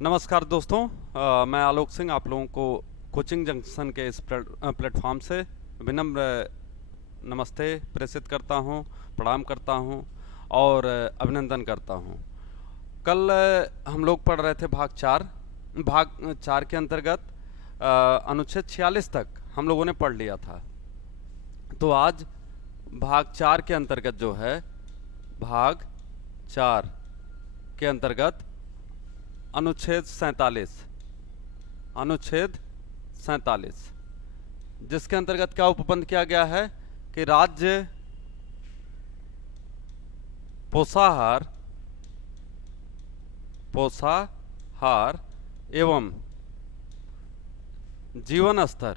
नमस्कार दोस्तों। मैं आलोक सिंह आप लोगों को कोचिंग जंक्शन के इस प्लेटफॉर्म से विनम्र नमस्ते प्रेषित करता हूं, प्रणाम करता हूं और अभिनंदन करता हूं। कल हम लोग पढ़ रहे थे भाग चार के अंतर्गत अनुच्छेद 46 तक हम लोगों ने पढ़ लिया था। तो आज भाग चार के अंतर्गत जो है, भाग चार के अंतर्गत अनुच्छेद 47 जिसके अंतर्गत क्या उपबंध किया गया है कि राज्य पोषाहार एवं जीवन स्तर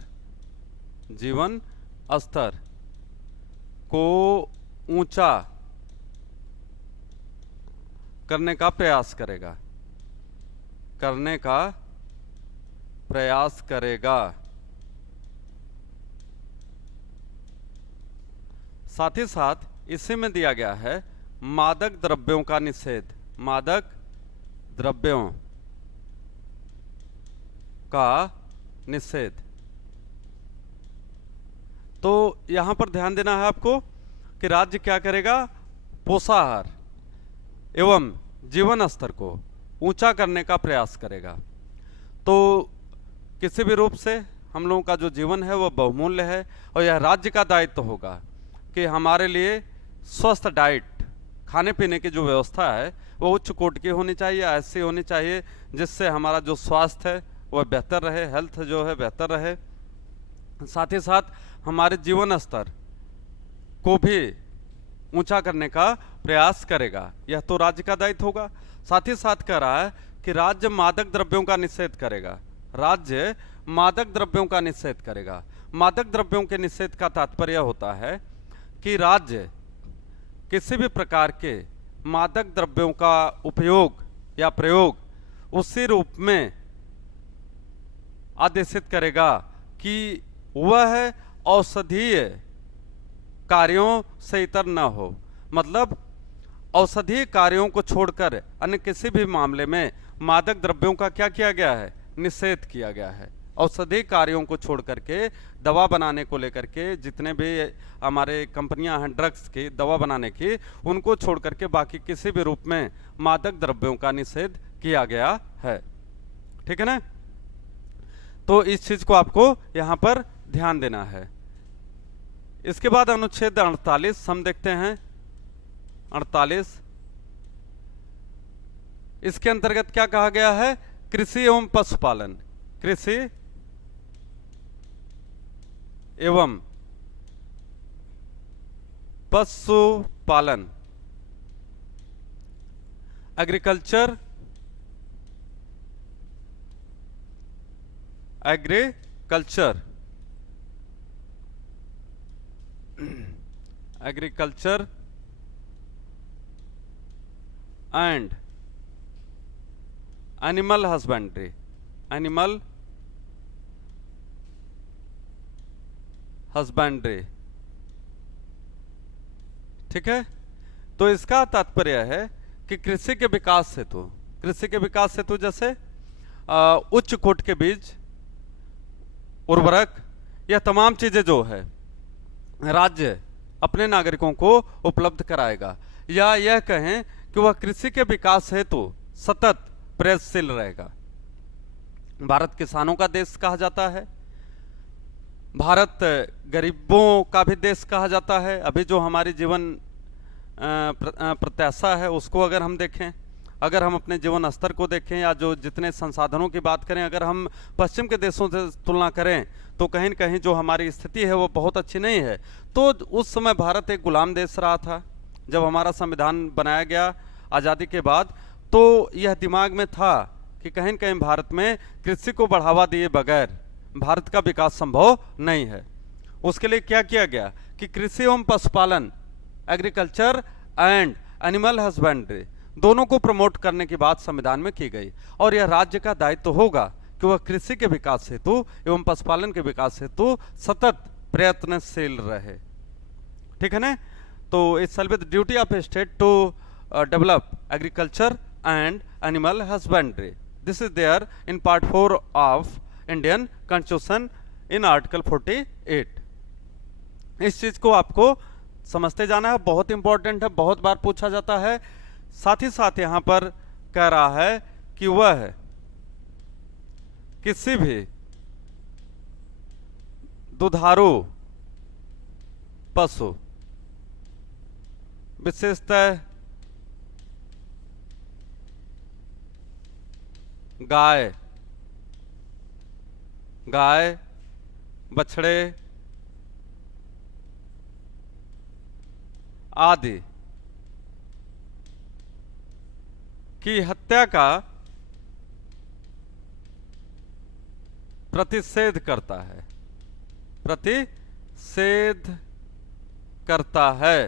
को ऊंचा करने का प्रयास करेगा। साथ ही साथ इसी में दिया गया है मादक द्रव्यों का निषेध। तो यहां पर ध्यान देना है आपको कि राज्य क्या करेगा, पोषाहार एवं जीवन स्तर को ऊंचा करने का प्रयास करेगा। तो किसी भी रूप से हम लोगों का जो जीवन है वह बहुमूल्य है और यह राज्य का दायित्व होगा कि हमारे लिए स्वस्थ डाइट, खाने पीने की जो व्यवस्था है वो उच्च कोटि की होनी चाहिए, ऐसी होनी चाहिए जिससे हमारा जो स्वास्थ्य है वह बेहतर रहे, हेल्थ जो है बेहतर रहे। साथ ही साथ हमारे जीवन स्तर को भी ऊंचा करने का प्रयास करेगा। यह तो राज्य का दायित्व होगा। साथ ही साथ कह रहा है कि राज्य मादक द्रव्यों का निषेध करेगा। मादक द्रव्यों के निषेध का तात्पर्य होता है कि राज्य किसी भी प्रकार के मादक द्रव्यों का उपयोग या प्रयोग उसी रूप में आदेशित करेगा कि वह औषधीय कार्यों से इतर न हो। मतलब औषधीय कार्यों को छोड़कर अन्य किसी भी मामले में मादक द्रव्यों का क्या किया गया है, निषेध किया गया है। औषधीय कार्यों को छोड़ करके दवा बनाने को लेकर के जितने भी हमारे कंपनियां हैं ड्रग्स की, दवा बनाने की, उनको छोड़ करके बाकी किसी भी रूप में मादक द्रव्यों का निषेध किया गया है। ठीक है ना। तो इस चीज को आपको यहां पर ध्यान देना है। इसके बाद अनुच्छेद 48 हम देखते हैं। 48 इसके अंतर्गत क्या कहा गया है, कृषि एवं पशुपालन। कृषि एवं पशुपालन, एग्रीकल्चर एंड एनिमल हस्बेंड्री, ठीक है। तो इसका तात्पर्य है कि कृषि के विकास हेतु जैसे उच्च कोट के बीज, उर्वरक, यह तमाम चीजें जो है राज्य अपने नागरिकों को उपलब्ध कराएगा, या यह कहें कि वह कृषि के विकास हेतु सतत प्रयत्नशील रहेगा। भारत किसानों का देश कहा जाता है, भारत गरीबों का भी देश कहा जाता है। अभी जो हमारी जीवन प्रत्याशा है उसको अगर हम देखें, अगर हम अपने जीवन स्तर को देखें या जो जितने संसाधनों की बात करें, अगर हम पश्चिम के देशों से तुलना करें तो कहीं न कहीं जो हमारी स्थिति है वो बहुत अच्छी नहीं है। तो उस समय भारत एक गुलाम देश रहा था। जब हमारा संविधान बनाया गया आज़ादी के बाद, तो यह दिमाग में था कि कहीं न कहीं भारत में कृषि को बढ़ावा दिए बगैर भारत का विकास संभव नहीं है। उसके लिए क्या किया गया कि कृषि एवं पशुपालन, एग्रीकल्चर एंड एनिमल हस्बेंड्री, दोनों को प्रमोट करने की बात संविधान में की गई। और यह राज्य का दायित्व होगा कि वह कृषि के विकास हेतु एवं पशुपालन के विकास हेतु सतत प्रयत्नशील रहे। ठीक है ना। तो it shall be the duty of a state to develop agriculture and animal husbandry. This is there in part 4 of Indian constitution in article 48। इस चीज को आपको समझते जाना है, बहुत इंपॉर्टेंट है, बहुत बार पूछा जाता है। साथ ही साथ यहां पर कह रहा है कि वह किसी भी दुधारू पशु, विशेषतः गाय, बछड़े आदि की हत्या का प्रतिषेध करता है, प्रतिषेध करता है।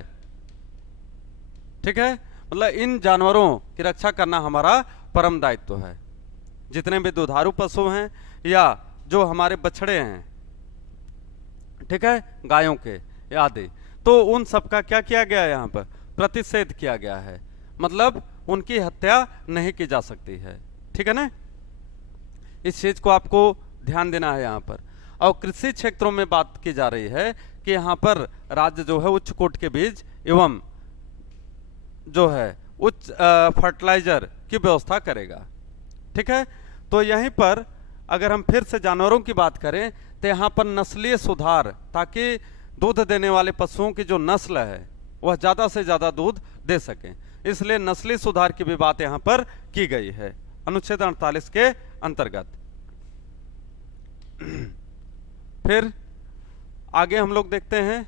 ठीक है, मतलब इन जानवरों की रक्षा करना हमारा परम दायित्व है। जितने भी दुधारू पशु हैं या जो हमारे बछड़े हैं, ठीक है, गायों के आदि, तो उन सब का क्या किया गया है, यहाँ पर प्रतिषेध किया गया है, मतलब उनकी हत्या नहीं की जा सकती है। ठीक है ना, इस चीज को आपको ध्यान देना है यहाँ पर। और कृषि क्षेत्रों में बात की जा रही है कि यहाँ पर राज्य जो है उच्च कोटि के बीज एवं जो है उच्च फर्टिलाइजर की व्यवस्था करेगा। ठीक है, तो यहीं पर अगर हम फिर से जानवरों की बात करें तो यहाँ पर नस्लीय सुधार, ताकि दूध देने वाले पशुओं की जो नस्ल है वह ज्यादा से ज्यादा दूध दे सके, इसलिए नस्ली सुधार की भी बात यहाँ पर की गई है अनुच्छेद 48 के अंतर्गत। फिर आगे हम लोग देखते हैं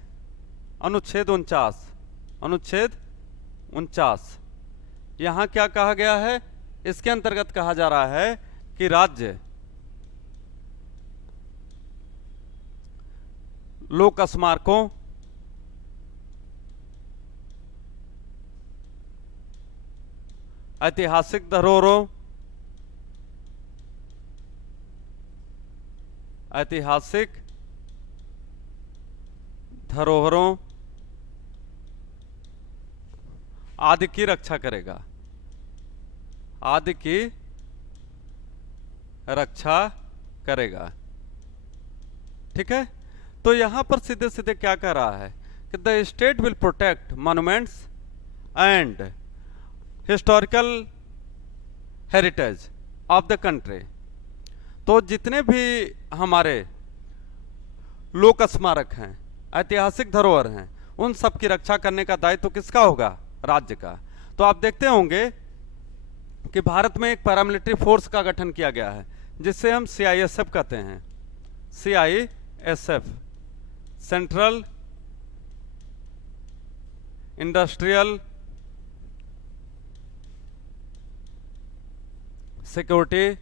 अनुच्छेद 49। अनुच्छेद 49 यहां क्या कहा गया है, इसके अंतर्गत कहा जा रहा है कि राज्य लोक स्मारकों, ऐतिहासिक धरोहरों, ऐतिहासिक धरोहरों आदि की रक्षा करेगा, आदि की रक्षा करेगा। ठीक है, तो यहां पर सीधे सीधे क्या कह रहा है कि the state will protect monuments and historical heritage of the country. तो जितने भी हमारे लोक स्मारक हैं, ऐतिहासिक धरोहर हैं, उन सब की रक्षा करने का दायित्व तो किसका होगा, राज्य का। तो आप देखते होंगे कि भारत में एक पैरामिलिट्री फोर्स का गठन किया गया है जिससे हम CISF कहते हैं, CISF, central industrial security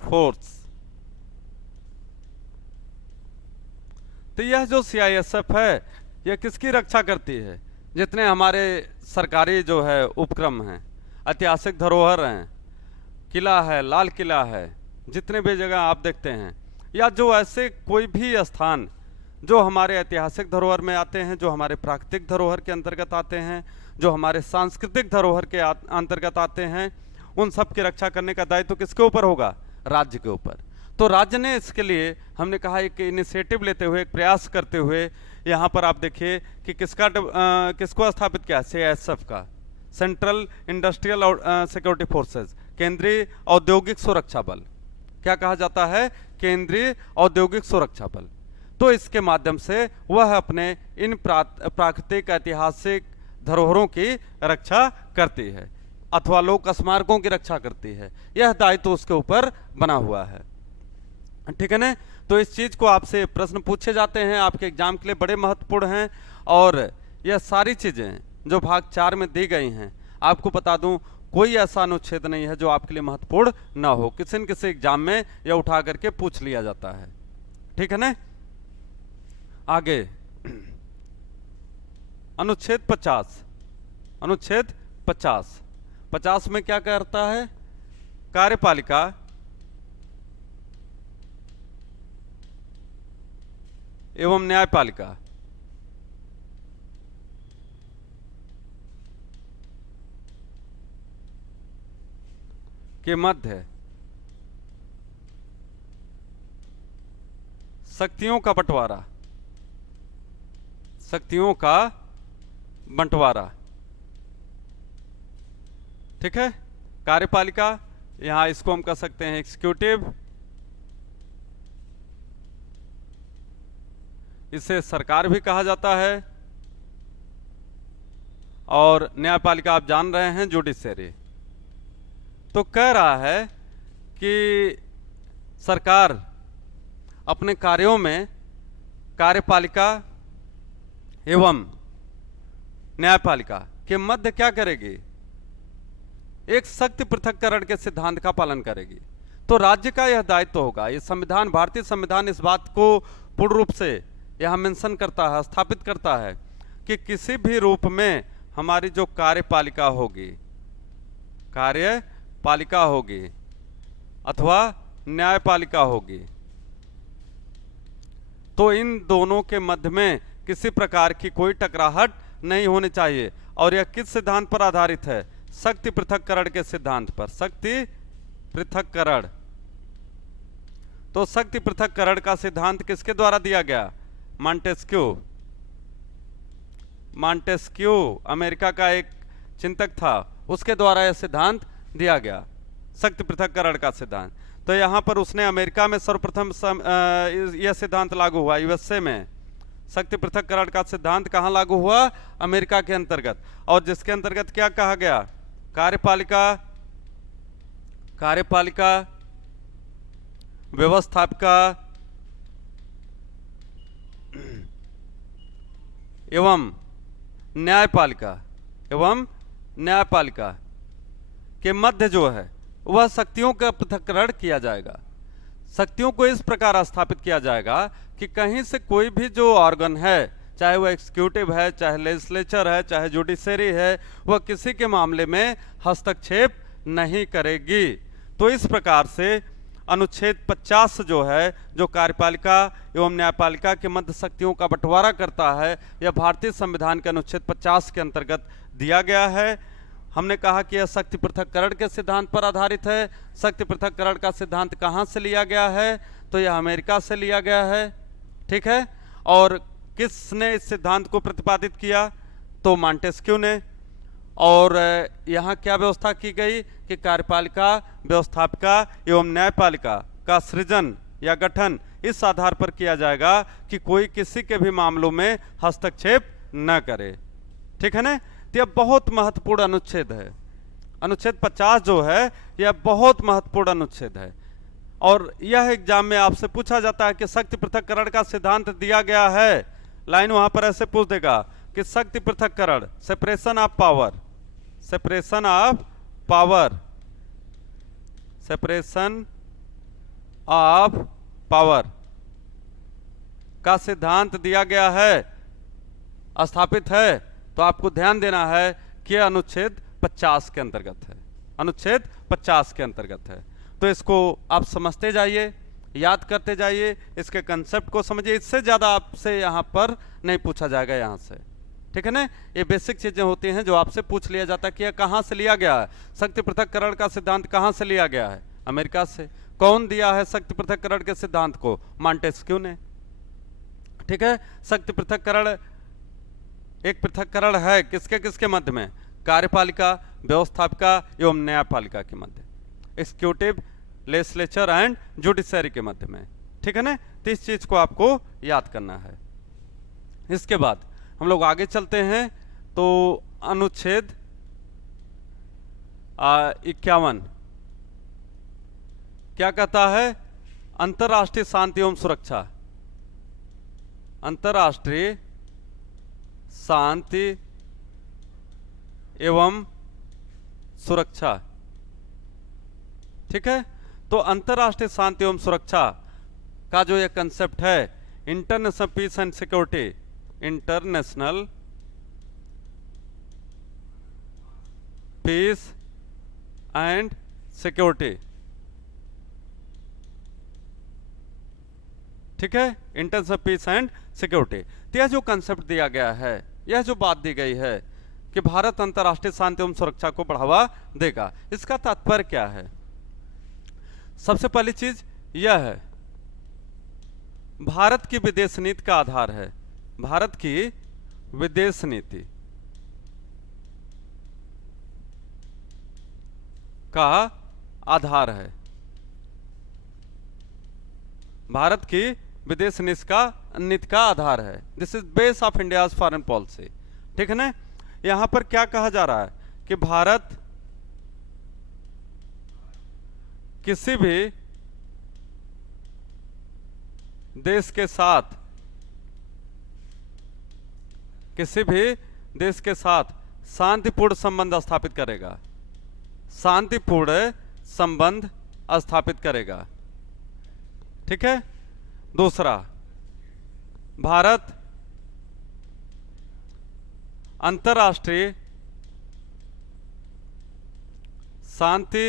force. तो यह जो CISF है यह किसकी रक्षा करती है, जितने हमारे सरकारी जो है उपक्रम हैं, ऐतिहासिक धरोहर हैं, किला है, लाल किला है, जितने भी जगह आप देखते हैं, या जो ऐसे कोई भी स्थान जो हमारे ऐतिहासिक धरोहर में आते हैं, जो हमारे प्राकृतिक धरोहर के अंतर्गत आते हैं, जो हमारे सांस्कृतिक धरोहर के अंतर्गत आते हैं, उन सब की रक्षा करने का दायित्व किसके ऊपर होगा, राज्य के ऊपर। तो राज्य ने इसके लिए हमने कहा एक इनिशिएटिव लेते हुए, एक प्रयास करते हुए, यहाँ पर आप देखिए कि किसको स्थापित किया, CISF का, सेंट्रल इंडस्ट्रियल सिक्योरिटी फोर्सेस, केंद्रीय औद्योगिक सुरक्षा बल। क्या कहा जाता है, केंद्रीय औद्योगिक सुरक्षा बल। तो इसके माध्यम से वह अपने इन प्राकृतिक ऐतिहासिक धरोहरों की रक्षा करती है अथवा लोक स्मारकों की रक्षा करती है, यह दायित्व उसके ऊपर बना हुआ है। ठीक है ना, तो इस चीज को आपसे प्रश्न पूछे जाते हैं, आपके एग्जाम के लिए बड़े महत्वपूर्ण हैं। और यह सारी चीजें जो भाग 4 में दी गई हैं, आपको बता दूं कोई ऐसा अनुच्छेद नहीं है जो आपके लिए महत्वपूर्ण ना हो, किसी न किसी एग्जाम में यह उठा करके पूछ लिया जाता है। ठीक है ना, आगे अनुच्छेद 50। अनुच्छेद 50 में क्या करता है, कार्यपालिका एवं न्यायपालिका के मध्य शक्तियों का बंटवारा, शक्तियों का बंटवारा, ठीक है। कार्यपालिका, यहां इसको हम कह सकते हैं एग्जीक्यूटिव, इसे सरकार भी कहा जाता है, और न्यायपालिका आप जान रहे हैं जुडिशरी। तो कह रहा है कि सरकार अपने कार्यों में कार्यपालिका एवं न्यायपालिका के मध्य क्या करेगी, एक शक्ति पृथक्करण के सिद्धांत का पालन करेगी। तो राज्य का यह दायित्व होगा। ये संविधान, भारतीय संविधान इस बात को पूर्ण रूप से यहां मेंशन करता है, स्थापित करता है कि किसी भी रूप में हमारी जो कार्यपालिका होगी, कार्यपालिका होगी अथवा न्यायपालिका होगी, तो इन दोनों के मध्य में किसी प्रकार की कोई टकराहट नहीं होनी चाहिए। और यह किस सिद्धांत पर आधारित है, शक्ति पृथक्करण के सिद्धांत पर, शक्ति पृथक्करण। तो शक्ति पृथक्करण का सिद्धांत किसके द्वारा दिया गया, मॉन्टेस्क्यू। मॉन्टेस्क्यू अमेरिका का एक चिंतक था, उसके द्वारा यह सिद्धांत दिया गया, शक्ति पृथक्करण का सिद्धांत। तो यहां पर उसने अमेरिका में सर्वप्रथम यह सिद्धांत लागू हुआ, यूएसए में शक्ति पृथक्करण का सिद्धांत कहां लागू हुआ, अमेरिका के अंतर्गत। और जिसके अंतर्गत क्या कहा गया, कार्यपालिका, कार्यपालिका, व्यवस्थापिका एवं न्यायपालिका, एवं न्यायपालिका के मध्य जो है वह शक्तियों का पृथक्करण किया जाएगा। शक्तियों को इस प्रकार स्थापित किया जाएगा कि कहीं से कोई भी जो ऑर्गन है, चाहे वह एग्जीक्यूटिव है, चाहे लेजिस्लेचर है, चाहे जुडिशरी है, वह किसी के मामले में हस्तक्षेप नहीं करेगी। तो इस प्रकार से अनुच्छेद 50 जो है, जो कार्यपालिका एवं न्यायपालिका के मध्य शक्तियों का बंटवारा करता है, यह भारतीय संविधान के अनुच्छेद 50 के अंतर्गत दिया गया है। हमने कहा कि यह शक्ति पृथक्करण के सिद्धांत पर आधारित है। शक्ति पृथक्करण का सिद्धांत कहां से लिया गया है, तो यह अमेरिका से लिया गया है, ठीक है। और किसने इस सिद्धांत को प्रतिपादित किया, तो मॉन्टेस्क्यू ने। और यहाँ क्या व्यवस्था की गई कि कार्यपालिका, व्यवस्थापिका एवं न्यायपालिका का सृजन या गठन इस आधार पर किया जाएगा कि कोई किसी के भी मामलों में हस्तक्षेप न करे, ठीक है ना। तो यह बहुत महत्वपूर्ण अनुच्छेद है। अनुच्छेद 50 जो है यह बहुत महत्वपूर्ण अनुच्छेद है। और यह एग्जाम में आपसे पूछा जाता है कि शक्ति पृथक्करण का सिद्धांत दिया गया है, लाइन वहां पर ऐसे पूछ देगा कि शक्ति पृथक्करण, separation of power, separation of power, separation of power का सिद्धांत दिया गया है, स्थापित है, तो आपको ध्यान देना है कि अनुच्छेद 50 के अंतर्गत है, अनुच्छेद 50 के अंतर्गत है। तो इसको आप समझते जाइए, याद करते जाइए, इसके कंसेप्ट को समझिए। इससे ज्यादा आपसे यहाँ पर नहीं पूछा जाएगा यहाँ से, ठीक है ना। ये बेसिक चीजें होती हैं जो आपसे पूछ लिया जाता है कि यह कहाँ से लिया गया है, शक्ति पृथक्करण का सिद्धांत कहाँ से लिया गया है, अमेरिका से। कौन दिया है शक्ति पृथक्करण के सिद्धांत को, मॉन्टेस्क्यू ने, ठीक है। शक्ति पृथक्करण एक पृथक्करण है किसके किसके मध्य में, कार्यपालिका, व्यवस्थापिका एवं न्यायपालिका के मध्य, एग्जीक्यूटिव, लेजिस्लेचर एंड जुडिशरी के मध्य में, ठीक है ना। तो इस चीज को आपको याद करना है। इसके बाद हम लोग आगे चलते हैं। तो अनुच्छेद 51 क्या कहता है, अंतरराष्ट्रीय शांति एवं सुरक्षा, अंतरराष्ट्रीय शांति एवं सुरक्षा, ठीक है। तो अंतरराष्ट्रीय शांति एवं सुरक्षा का जो ये कंसेप्ट है, international peace and security, international peace and security, ठीक है, इंटरनेशनल पीस एंड सिक्योरिटी। तो यह जो कंसेप्ट दिया गया है, यह जो बात दी गई है कि भारत अंतरराष्ट्रीय शांति एवं सुरक्षा को बढ़ावा देगा, इसका तात्पर्य क्या है, सबसे पहली चीज यह है, भारत की विदेश नीति का आधार है, भारत की विदेश नीति का आधार है, भारत की विदेश नीति का आधार है। This is base of India's foreign policy. ठीक है ना। यहां पर क्या कहा जा रहा है कि भारत किसी भी देश के साथ शांतिपूर्ण संबंध स्थापित करेगा, शांतिपूर्ण संबंध स्थापित करेगा। ठीक है। दूसरा, भारत अंतर्राष्ट्रीय शांति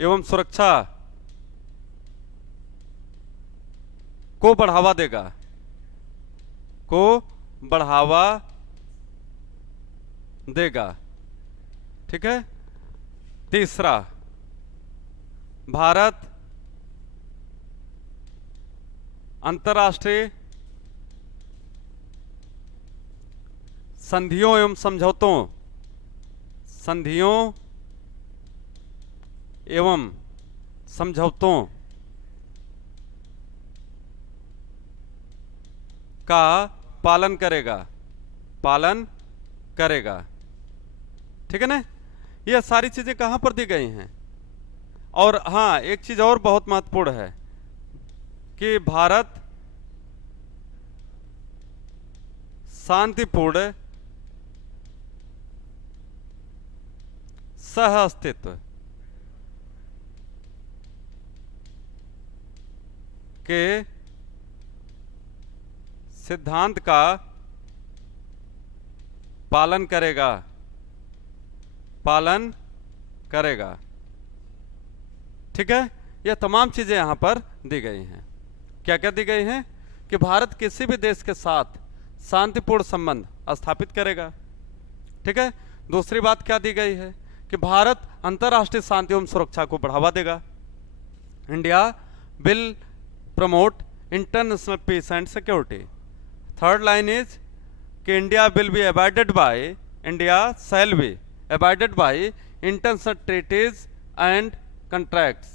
एवं सुरक्षा को बढ़ावा देगा, ठीक है। तीसरा, भारत अंतर्राष्ट्रीय संधियों एवं समझौतों का पालन करेगा। ठीक है ना। यह सारी चीजें कहां पर दी गई हैं। और हाँ, एक चीज और बहुत महत्वपूर्ण है कि भारत शांतिपूर्ण सह अस्तित्व के सिद्धांत का पालन करेगा। ठीक है। यह तमाम चीजें यहां पर दी गई हैं। क्या क्या दी गई हैं कि भारत किसी भी देश के साथ शांतिपूर्ण संबंध स्थापित करेगा। ठीक है। दूसरी बात क्या दी गई है कि भारत अंतर्राष्ट्रीय शांति एवं सुरक्षा को बढ़ावा देगा। India will promote international peace and security. Third line is कि India shall be abided by international treaties and contracts.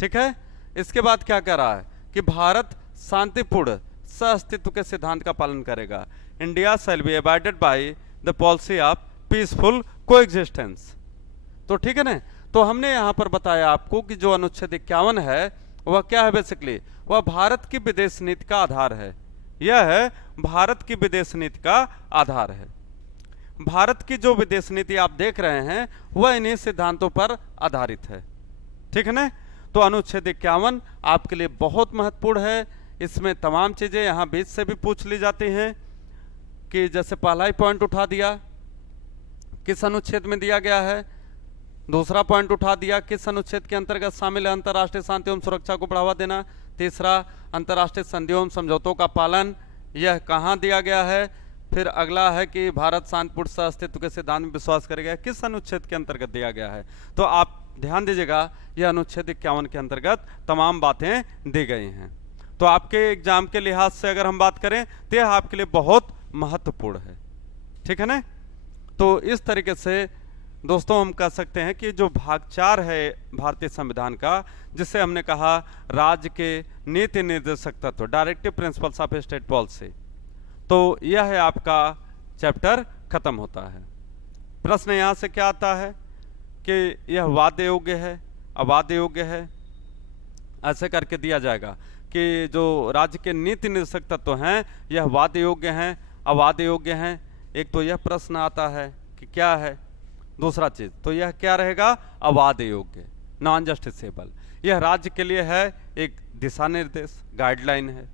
ठीक है। इसके बाद क्या कह रहा है कि भारत शांतिपूर्ण सह-अस्तित्व के सिद्धांत का पालन करेगा। India shall be abided by the policy of peaceful coexistence. तो ठीक है ना। तो हमने यहां पर बताया आपको कि जो अनुच्छेद 51 है वह क्या है, बेसिकली वह भारत की विदेश नीति का आधार है। यह है भारत की विदेश नीति का आधार है। भारत की जो विदेश नीति आप देख रहे हैं वह इन्हीं सिद्धांतों पर आधारित है। ठीक है ना। तो अनुच्छेद 51 आपके लिए बहुत महत्वपूर्ण है। इसमें तमाम चीजें यहां बीच से भी पूछ ली जाती हैं कि जैसे पहला ही पॉइंट उठा दिया किस अनुच्छेद में दिया गया है, दूसरा पॉइंट उठा दिया किस अनुच्छेद के अंतर्गत शामिल है अंतर्राष्ट्रीय शांति एवं सुरक्षा को बढ़ावा देना, तीसरा अंतर्राष्ट्रीय संधियों एवं समझौतों का पालन, यह कहाँ दिया गया है, फिर अगला है कि भारत शांतिपूर्ण सह अस्तित्व के सिद्धांत में विश्वास करेगा, किस अनुच्छेद के अंतर्गत दिया गया है। तो आप ध्यान दीजिएगा, यह अनुच्छेद 51 के अंतर्गत तमाम बातें दी गई हैं। तो आपके एग्जाम के लिहाज से अगर हम बात करें तो यह आपके लिए बहुत महत्वपूर्ण है। ठीक है ना। तो इस तरीके से दोस्तों हम कह सकते हैं कि जो भाग 4 है भारतीय संविधान का, जिसे हमने कहा राज्य के नीति निर्देशक तत्व, directive principles of state policy, तो यह है आपका चैप्टर खत्म होता है। प्रश्न यहां से क्या आता है कि यह वाद्य योग्य है, अवाद्य योग्य है, ऐसे करके दिया जाएगा कि जो राज्य के नीति निर्देशक तत्व हैं यह वाद्य योग्य हैं, अवाद्य योग्य हैं। एक तो यह प्रश्न आता है कि क्या है, दूसरा चीज तो यह क्या रहेगा, अवाद्य योग्य, नॉन जस्टिसेबल। यह राज्य के लिए है एक दिशा निर्देश, गाइडलाइन है।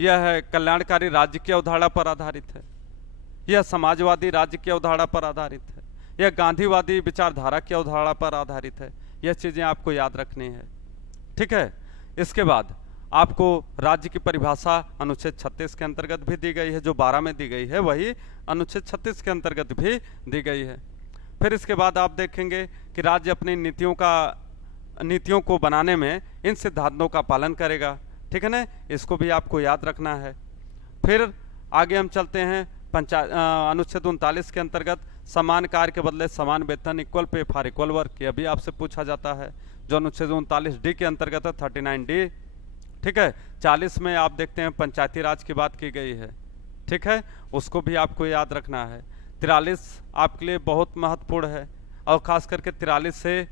यह है कल्याणकारी राज्य की अवधारणा पर आधारित है। यह समाजवादी राज्य की अवधारणा पर आधारित है। यह गांधीवादी विचारधारा की अवधारणा पर आधारित है। यह चीजें आपको याद रखनी है। ठीक है। इसके बाद आपको राज्य की परिभाषा अनुच्छेद 36 के अंतर्गत भी दी गई है, जो 12 में दी गई है वही अनुच्छेद 36 के अंतर्गत भी दी गई है। फिर इसके बाद आप देखेंगे कि राज्य अपनी नीतियों को बनाने में इन सिद्धांतों का पालन करेगा। ठीक है ना, इसको भी आपको याद रखना है। फिर आगे हम चलते हैं अनुच्छेद 39 के अंतर्गत समान कार्य के बदले समान वेतन, equal pay for equal work, यह भी आपसे पूछा जाता है, जो अनुच्छेद 39D के अंतर्गत है, 39D। ठीक है, 40 में आप देखते हैं पंचायती राज की बात की गई है। ठीक है, उसको भी आपको याद रखना है। 43 आपके लिए बहुत महत्वपूर्ण है, और खास करके 43 से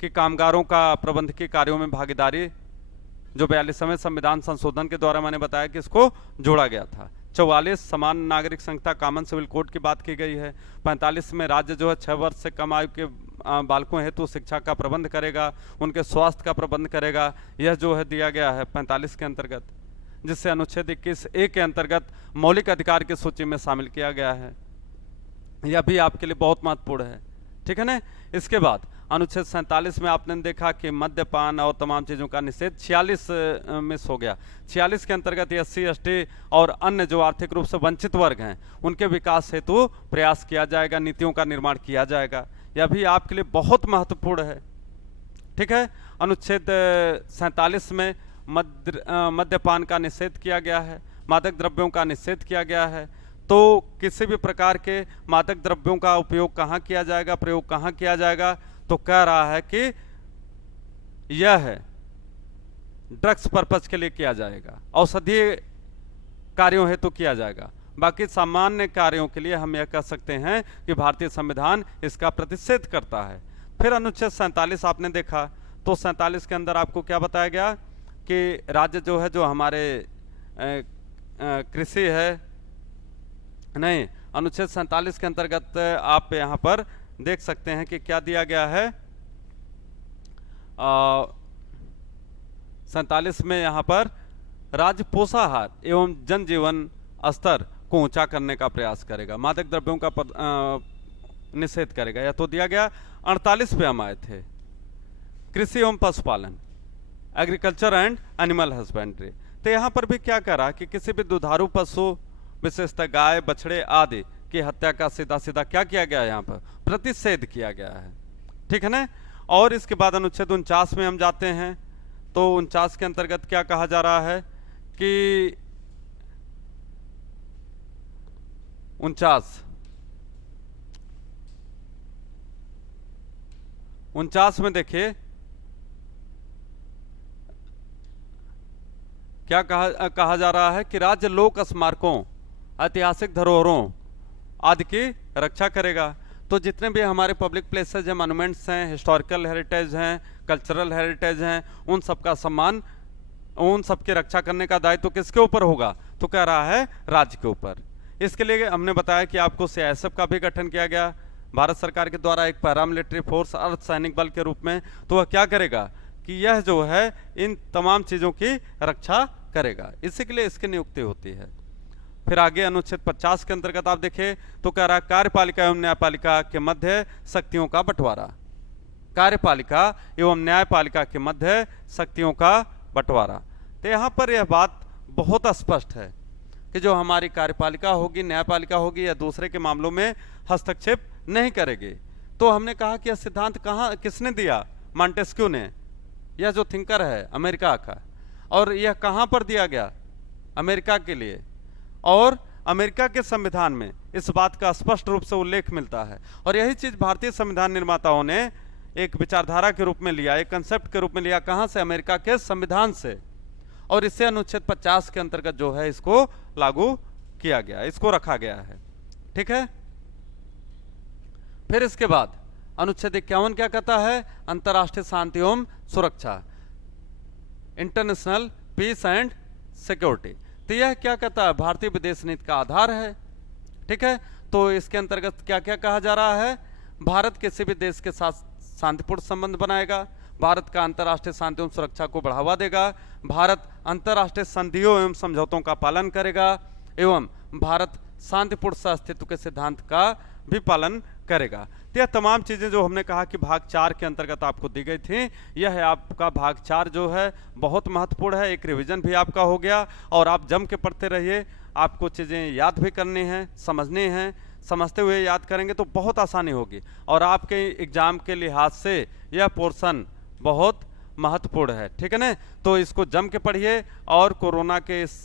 कि कामगारों का प्रबंधकीय कार्यों में भागीदारी, जो 42वें संविधान संशोधन के द्वारा मैंने बताया कि इसको जोड़ा गया था। 44 समान नागरिक संहिता कॉमन सिविल कोड की बात की गई है। 45 में राज्य जो है 6 वर्ष से कम आयु के बालकों हेतु शिक्षा का प्रबंध करेगा, उनके स्वास्थ्य का प्रबंध करेगा, यह जो है दिया गया है 45 के अंतर्गत, जिससे अनुच्छेद 21A के अंतर्गत मौलिक अधिकार की सूची में शामिल किया गया है। यह भी आपके लिए बहुत महत्वपूर्ण है। ठीक है ना, इसके बाद अनुच्छेद 47 में आपने देखा कि मद्यपान और तमाम चीज़ों का निषेध 46 मिस हो गया। 46 के अंतर्गत SC ST और अन्य जो आर्थिक रूप से वंचित वर्ग हैं उनके विकास हेतु प्रयास किया जाएगा, नीतियों का निर्माण किया जाएगा। यह भी आपके लिए बहुत महत्वपूर्ण है। ठीक है, अनुच्छेद 47 में मद्यपान का निषेध किया गया है, मादक द्रव्यों का निषेध किया गया है। तो किसी भी प्रकार के मादक द्रव्यों का उपयोग कहाँ किया जाएगा, प्रयोग कहाँ किया जाएगा, तो कह रहा है कि यह है ड्रग्स पर्पज के लिए किया जाएगा, औषधीय कार्यों हेतु किया जाएगा। बाकी सामान्य कार्यों के लिए हम यह कह सकते हैं कि भारतीय संविधान इसका प्रतिषेध करता है। फिर अनुच्छेद 47 आपने देखा, तो 47 के अंदर आपको क्या बताया गया कि राज्य जो है, जो हमारे कृषि है, नहीं, अनुच्छेद 47 के अंतर्गत आप यहाँ पर देख सकते हैं कि क्या दिया गया है। 47 में यहाँ पर राज्य पोषाहार एवं जनजीवन स्तर को ऊंचा करने का प्रयास करेगा, मादक द्रव्यों का निषेध करेगा, यह तो दिया गया। 48 पे हम आए थे, कृषि एवं पशुपालन, एग्रीकल्चर एंड एनिमल हस्बेंड्री। तो यहाँ पर भी क्या करा कि किसी भी दुधारू पशु, विशेषतः गाय बछड़े आदि की हत्या का सीधा सीधा क्या किया गया, यहाँ पर प्रतिषेध किया गया है। ठीक है ना, और इसके बाद अनुच्छेद 49 में हम जाते हैं, तो 49 के अंतर्गत क्या कहा जा रहा है कि 49 में देखिए क्या कहा जा रहा है कि राज्य लोक स्मारकों, ऐतिहासिक धरोहरों आदि की रक्षा करेगा। तो जितने भी हमारे पब्लिक प्लेसेस हैं, मॉन्यूमेंट्स हैं, हिस्टोरिकल हेरिटेज हैं, कल्चरल हेरिटेज हैं, उन सब का सम्मान, उन सब की रक्षा करने का दायित्व तो किसके ऊपर होगा, तो कह रहा है राज्य के ऊपर। इसके लिए हमने बताया कि आपको CISF का भी गठन किया गया भारत सरकार के द्वारा, एक पैरामिलिट्री फोर्स, अर्धसैनिक बल के रूप में। तो वह क्या करेगा कि यह जो है इन तमाम चीज़ों की रक्षा करेगा, इसी के लिए इसकी नियुक्ति होती है। फिर आगे अनुच्छेद 50 के अंतर्गत आप देखें तो कह रहा है कार्यपालिका एवं न्यायपालिका के मध्य शक्तियों का बंटवारा, कार्यपालिका एवं न्यायपालिका के मध्य शक्तियों का बंटवारा। तो यहाँ पर यह बात बहुत स्पष्ट है कि जो हमारी कार्यपालिका होगी, न्यायपालिका होगी, या दूसरे के मामलों में हस्तक्षेप नहीं करेगी। तो हमने कहा कि यह सिद्धांत किसने दिया, मॉन्टेस्क्यू ने, यह जो थिंकर है अमेरिका का, और यह कहाँ पर दिया गया, अमेरिका के लिए। और अमेरिका के संविधान में इस बात का स्पष्ट रूप से उल्लेख मिलता है, और यही चीज भारतीय संविधान निर्माताओं ने एक विचारधारा के रूप में लिया, एक कंसेप्ट के रूप में लिया, कहां से, अमेरिका के संविधान से, और इससे अनुच्छेद 50 के अंतर्गत जो है इसको लागू किया गया, इसको रखा गया है। ठीक है, फिर इसके बाद अनुच्छेद 51 क्या कहता है, अंतरराष्ट्रीय शांति एवं सुरक्षा, इंटरनेशनल पीस एंड सिक्योरिटी। तो यह क्या कहता है, भारतीय विदेश नीति का आधार है। ठीक है, तो इसके अंतर्गत क्या क्या कहा जा रहा है, भारत किसी भी देश के साथ शांतिपूर्ण संबंध बनाएगा, भारत का अंतर्राष्ट्रीय शांति एवं सुरक्षा को बढ़ावा देगा, भारत अंतर्राष्ट्रीय संधियों एवं समझौतों का पालन करेगा, एवं भारत शांतिपूर्ण सहअस्तित्व के सिद्धांत का भी पालन करेगा। तो यह तमाम चीज़ें जो हमने कहा कि भाग 4 के अंतर्गत आपको दी गई थी, यह है आपका भाग 4 जो है बहुत महत्वपूर्ण है। एक रिवीजन भी आपका हो गया और आप जम के पढ़ते रहिए। आपको चीज़ें याद भी करनी हैं, समझनी हैं। समझते हुए याद करेंगे तो बहुत आसानी होगी और आपके एग्जाम के लिहाज से यह पोर्शन बहुत महत्वपूर्ण है। ठीक है ना? तो इसको जम के पढ़िए और कोरोना के इस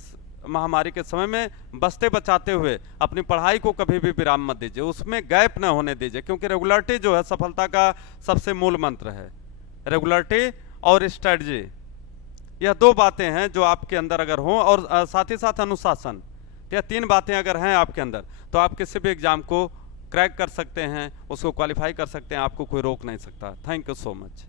महामारी के समय में बचते बचाते हुए अपनी पढ़ाई को कभी भी विराम मत दीजिए, उसमें गैप न होने दीजिए, क्योंकि रेगुलरिटी जो है सफलता का सबसे मूल मंत्र है। रेगुलरिटी और स्ट्रेटजी, यह दो बातें हैं जो आपके अंदर अगर हों, और साथ ही साथ अनुशासन, यह 3 बातें अगर हैं आपके अंदर तो आप किसी भी एग्जाम को क्रैक कर सकते हैं, उसको क्वालिफाई कर सकते हैं, आपको कोई रोक नहीं सकता। Thank you so much.